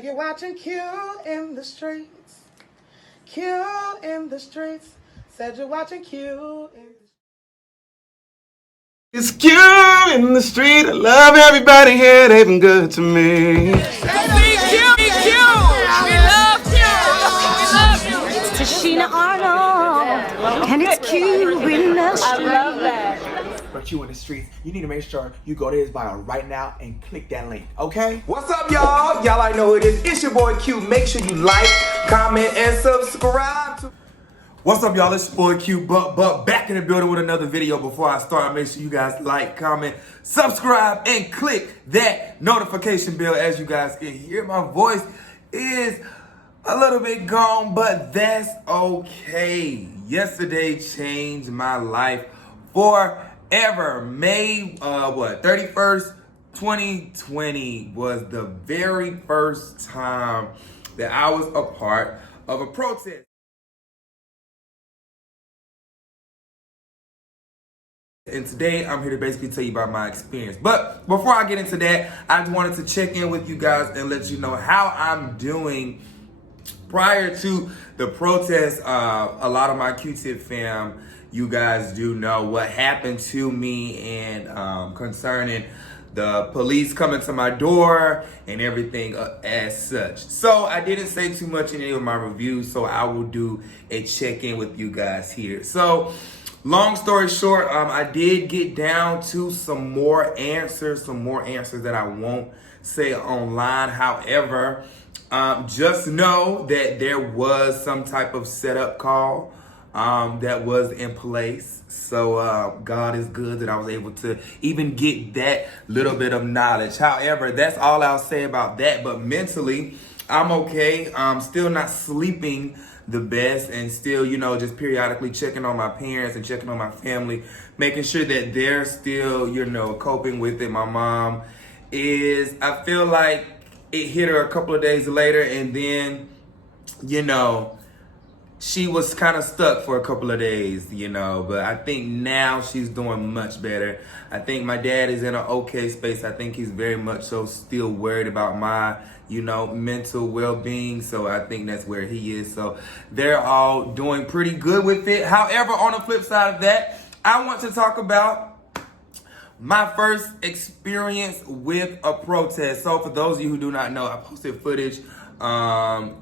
You're watching Q in the streets. Q in the streets. Said you're watching Q in the It's Q in the street. I love everybody here. They've been good to me. Tashina Arnold, and it's Q in the street. For Q in the streets, you need to make sure you go to his bio right now and click that link, okay? What's up, y'all? Y'all already know who it is. It's your boy Q. Make sure you like, comment, and subscribe to. What's up, y'all? It's your boy Q, but back in the building with another video. Before I start, make sure you guys like, comment, subscribe, and click that notification bell. As you guys can hear, my voice is a little bit gone, but that's okay. Yesterday changed my life forever. May 31st, 2020 was the very first time that I was a part of a protest. And today I'm here to basically tell you about my experience. But before I get into that, I just wanted to check in with you guys and let you know how I'm doing. Prior to the protest, a lot of my Q-Tip fam, you guys do know what happened to me and concerning the police coming to my door and everything as such. So I didn't say too much in any of my reviews, so I will do a check-in with you guys here. So long story short, I did get down to some more answers that I won't say online. However, just know that there was some type of setup call that was in place. So God is good that I was able to even get that little bit of knowledge. However, that's all I'll say about that. But mentally, I'm okay. I'm still not sleeping the best, and still, just periodically checking on my parents and checking on my family, making sure that they're still, coping with it. My mom I feel like it hit her a couple of days later, and then, she was kind of stuck for a couple of days, but I think now she's doing much better. I think my dad is in an okay space. I think he's very much so still worried about my, mental well-being. So I think that's where he is. So they're all doing pretty good with it. However, on the flip side of that, I want to talk about my first experience with a protest. So for those of you who do not know, I posted footage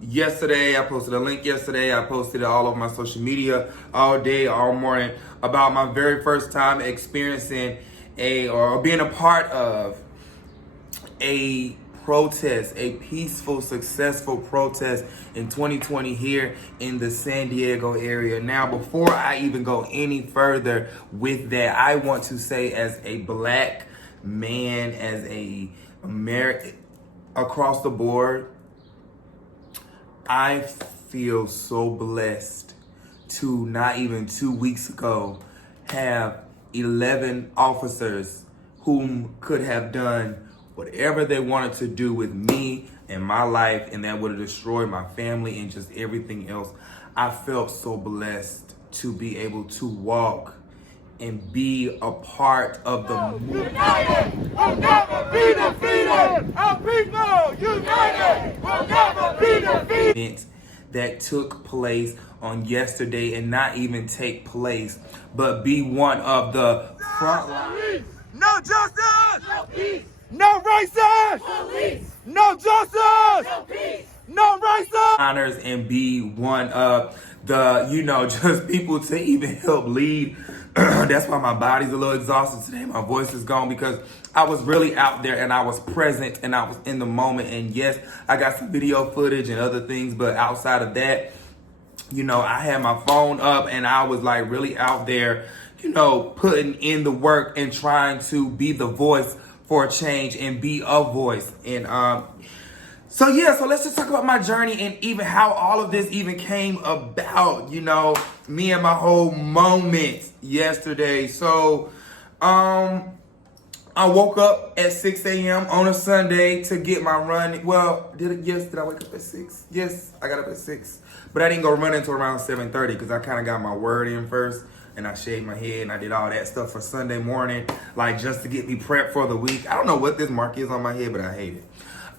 yesterday. I posted a link yesterday. I posted it all over my social media all day, all morning, about my very first time experiencing or being a part of a protest, a peaceful, successful protest in 2020 here in the San Diego area. Now, before I even go any further with that, I want to say, as a black man, as a American across the board, I feel so blessed to not even 2 weeks ago have 11 officers whom could have done whatever they wanted to do with me and my life, and that would have destroyed my family and just everything else. I felt so blessed to be able to walk and be a part of the movement. United will never be defeated. Our people united will never be defeated. That took place on yesterday, and not even take place, but be one of the front lines. No justice. No peace. No racist. Police. No justice. No peace. No racist. Honors, and be one of the, just people to even help lead. That's why my body's a little exhausted today. My voice is gone because I was really out there and I was present and I was in the moment. And yes, I got some video footage and other things, but outside of that, I had my phone up and I was like really out there, putting in the work and trying to be the voice for a change and be a voice. And so let's just talk about my journey and even how all of this even came about, me and my whole moment yesterday. So I woke up at 6 a.m. on a Sunday to get my run. Well, did I wake up at 6? Yes, I got up at 6. But I didn't go run until around 7:30 because I kind of got my word in first. And I shaved my head and I did all that stuff for Sunday morning, like just to get me prepped for the week. I don't know what this mark is on my head, but I hate it.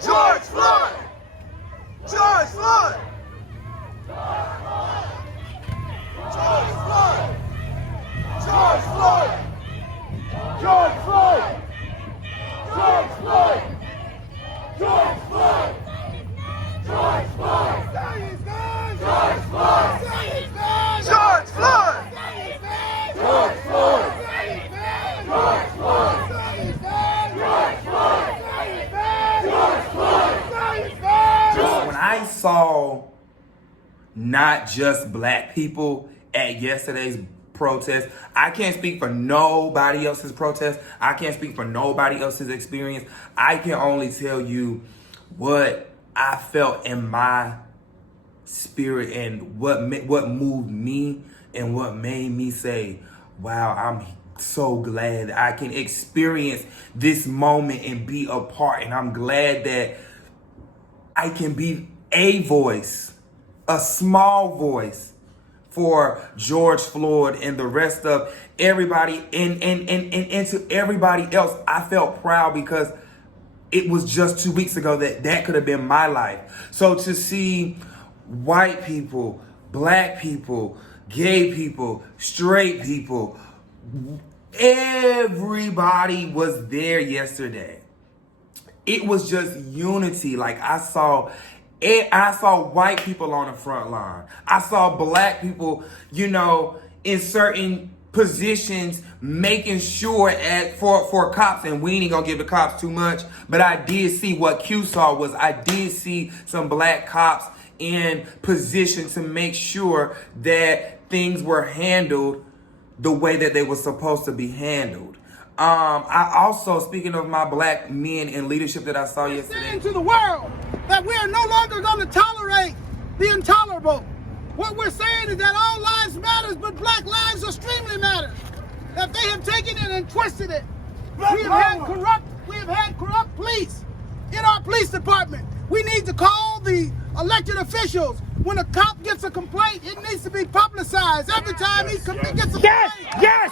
George Floyd! George Floyd! George Floyd! George Floyd! George Floyd! George Floyd! George Floyd! George Floyd! George Floyd! George Floyd! George Floyd! George Floyd! When I saw not just black people at yesterday's protest, I can't speak for nobody else's protest. I can't speak for nobody else's experience. I can only tell you what I felt in my spirit and what moved me and what made me say, wow, I'm so glad that I can experience this moment and be a part. And I'm glad that I can be a voice, a small voice for George Floyd and the rest of everybody and to everybody else. I felt proud because it was just 2 weeks ago that could have been my life. So to see white people, black people, gay people, straight people, everybody was there yesterday. It was just unity. Like I saw white people on the front line. I saw black people, in certain positions, making sure for cops, and we ain't gonna give the cops too much, but I did see what Q saw was I did see some black cops in position to make sure that things were handled the way that they were supposed to be handled. I also, speaking of my black men in leadership that I saw yesterday. Saying to the world that we are no longer going to tolerate the intolerable. What we're saying is that all lives matter, but black lives extremely matter. That they have taken it and twisted it. We have had corrupt police in our police department. We need to call the elected officials. When a cop gets a complaint, it needs to be publicized. Every time he gets a complaint. Yes!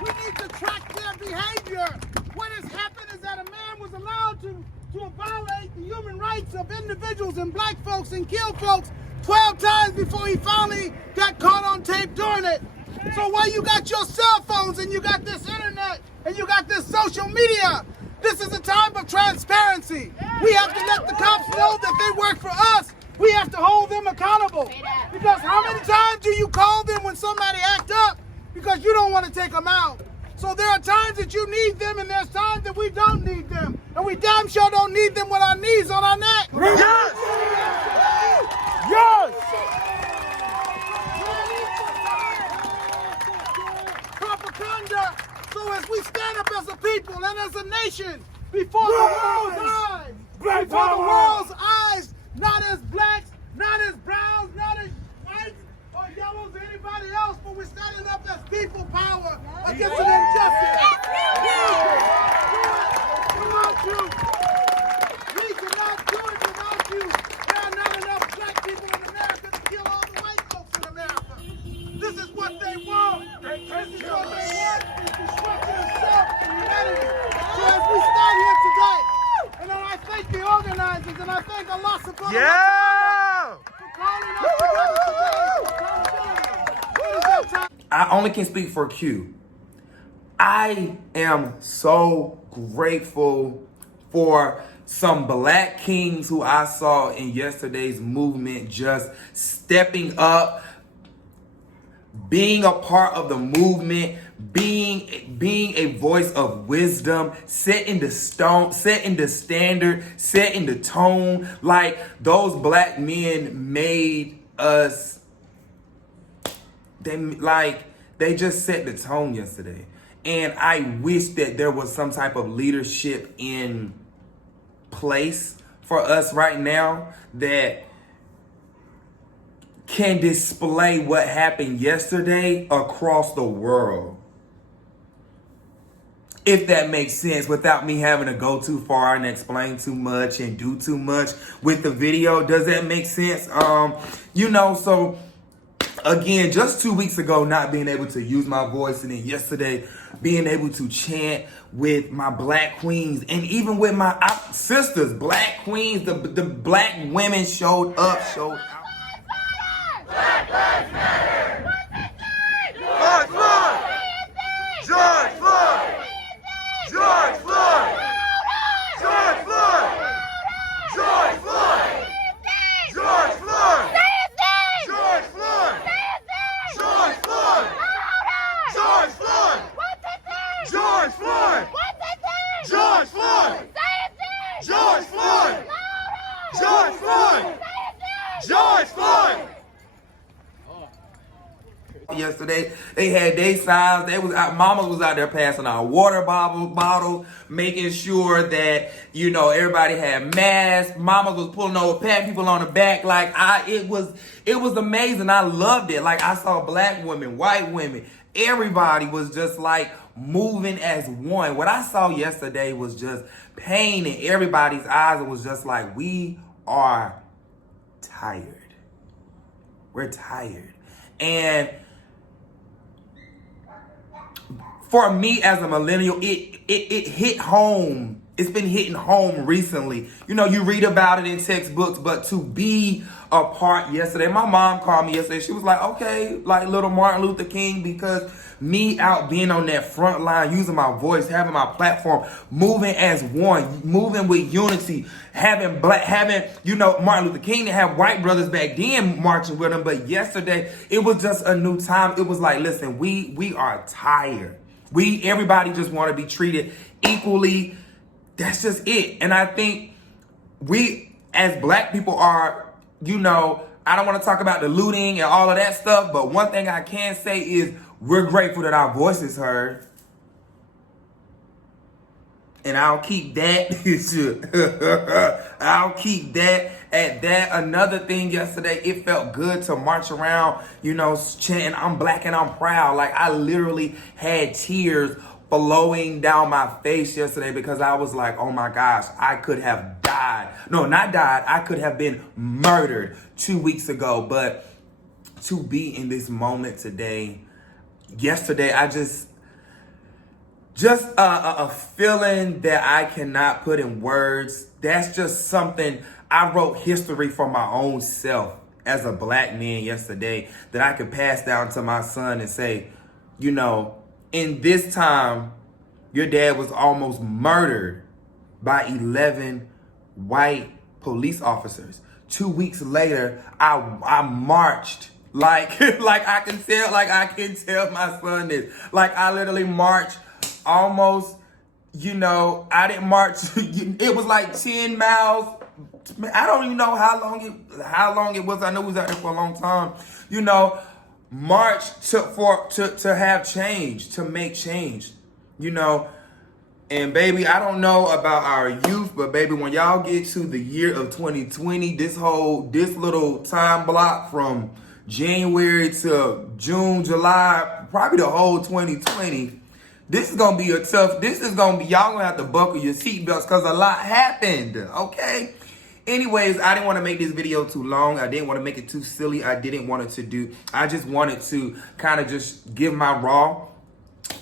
We need to track their behavior. What has happened is that a man was allowed to violate the human rights of individuals and black folks and kill folks 12 times before he finally got caught on tape doing it. So while you got your cell phones and you got this internet and you got this social media, this is a time of transparency. We have to let the cops know that they work for us. We have to hold them accountable. Because how many times do you call them when somebody act up because you don't want to take them out? So there are times that you need them and there's times that we don't need them. And we damn sure don't need them with our knees on our neck. Yes! Propaganda. So as we stand up as a people and as a nation before the world's eyes, not as blacks, not as browns, not as whites or yellows or anybody else, but we're standing up as people power against an injustice. We cannot do it without you. There are not enough black people in America to kill all the white folks in America. This is what they want. This is what they want, is destruction of self and humanity. So as we stand here today, and I thank the organizers and I thank Allah subhanahu wa ta'ala for calling us together today. I only can speak for Q. I am so grateful for some black kings who I saw in yesterday's movement just stepping up, being a part of the movement, being a voice of wisdom, setting the standard, setting the tone. Like those black men made us, they just set the tone yesterday. And I wish that there was some type of leadership in place for us right now that can display what happened yesterday across the world. If that makes sense, without me having to go too far and explain too much and do too much with the video. Does that make sense? So again, just 2 weeks ago, not being able to use my voice, and then yesterday being able to chant with my black queens, and even with my sisters, black queens, the black women showed up, showed out. Black Lives Matter! George Floyd! George Floyd! George Floyd! George Floyd! George Floyd! George Floyd! George Floyd! George Floyd! George Floyd! George Floyd! George Floyd! George Floyd! George Floyd! George Floyd! Yesterday, they had their signs. They was out, mamas was out there passing out water bottle, making sure that, you know, everybody had masks. Mamas was pulling over, patting people on the back. Like, it was amazing. I loved it. Like, I saw black women, white women. Everybody was just like moving as one. What I saw yesterday was just pain in everybody's eyes. It was just like, we are tired. We're tired. And for me as a millennial, it hit home. It's been hitting home recently. You know, you read about it in textbooks, but to be a part yesterday, my mom called me yesterday. She was like, okay, like little Martin Luther King, because me out being on that front line, using my voice, having my platform, moving as one, moving with unity, having, you know, Martin Luther King, to have white brothers back then marching with him. But yesterday, it was just a new time. It was like, listen, we are tired. Everybody just want to be treated equally. That's just it. And I think we as black people are, you know, I don't want to talk about the looting and all of that stuff, but one thing I can say is we're grateful that our voice is heard. And I'll keep that. I'll keep that at that. Another thing yesterday, it felt good to march around, you know, chanting, I'm black and I'm proud. Like, I literally had tears flowing down my face yesterday because I was like, oh my gosh, I could have died. No, not died. I could have been murdered 2 weeks ago. But to be in this moment today, yesterday, I just a feeling that I cannot put in words. That's just something I wrote history for my own self as a black man yesterday that I could pass down to my son and say, you know, in this time, your dad was almost murdered by 11 white police officers. 2 weeks later, I marched like I can tell my son this. Like, I literally marched almost, you know, I didn't march. It was like 10 miles. I don't even know how long it was. I know we was out there for a long time. You know, march to have change, to make change, you know. And baby, I don't know about our youth, but baby, when y'all get to the year of 2020, this little time block from January to June, July, probably the whole 2020, this is gonna be y'all gonna have to buckle your seatbelts because a lot happened, okay? Anyways, I didn't want to make this video too long. I didn't want to make it too silly. I just wanted to kind of just give my raw,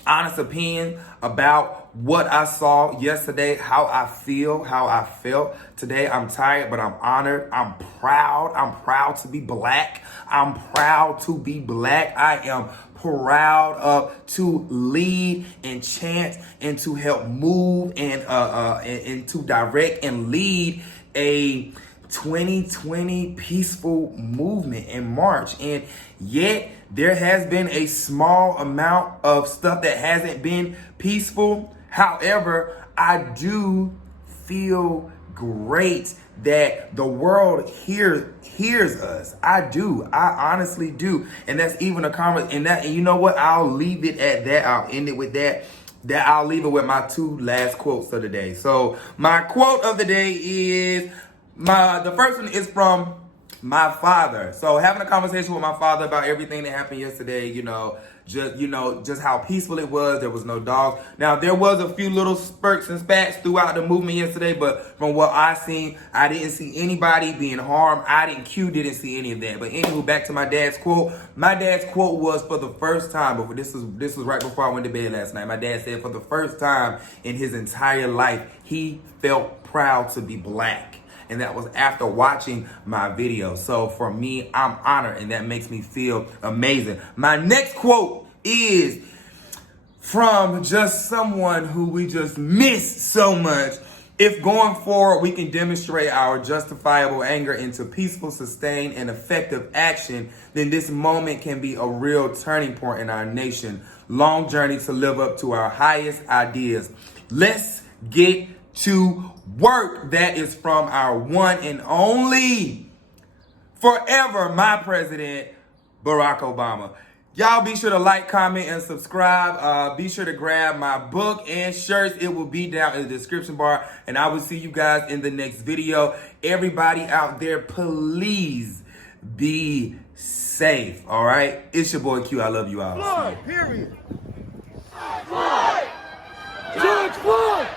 honest opinion about what I saw yesterday, how I feel, how I felt. Today, I'm tired, but I'm honored. I'm proud. I'm proud to be black. I'm proud to be black. I am proud to lead and chant and to help move and to direct and lead a 2020 peaceful movement and march. And yet there has been a small amount of stuff that hasn't been peaceful. However, I do feel great that the world hears us. I honestly do. And that's even a comment. And you know what? I'll leave it at that. I'll end it with that. I'll leave it with my two last quotes of the day. So my quote of the day is the first one is from my father. So having a conversation with my father about everything that happened yesterday, just how peaceful it was. There was no dogs. Now there was a few little spurts and spats throughout the movement yesterday, but from what I seen, I didn't see anybody being harmed. Q didn't see any of that. But anywho, back to my dad's quote. My dad's quote was, for the first time, but this was right before I went to bed last night. My dad said for the first time in his entire life, he felt proud to be black. And that was after watching my video. So for me, I'm honored, and that makes me feel amazing. My next quote is from just someone who we just miss so much. If going forward, we can demonstrate our justifiable anger into peaceful, sustained, and effective action, then this moment can be a real turning point in our nation. Long journey to live up to our highest ideas. Let's get to work. That is from our one and only, forever my president, Barack Obama. Y'all be sure to like, comment, and subscribe. Be sure to grab my book and shirts. It will be down in the description bar. And I will see you guys in the next video. Everybody out there, please be safe. All right? It's your boy Q. I love you all. Floyd, period. Floyd! George Floyd!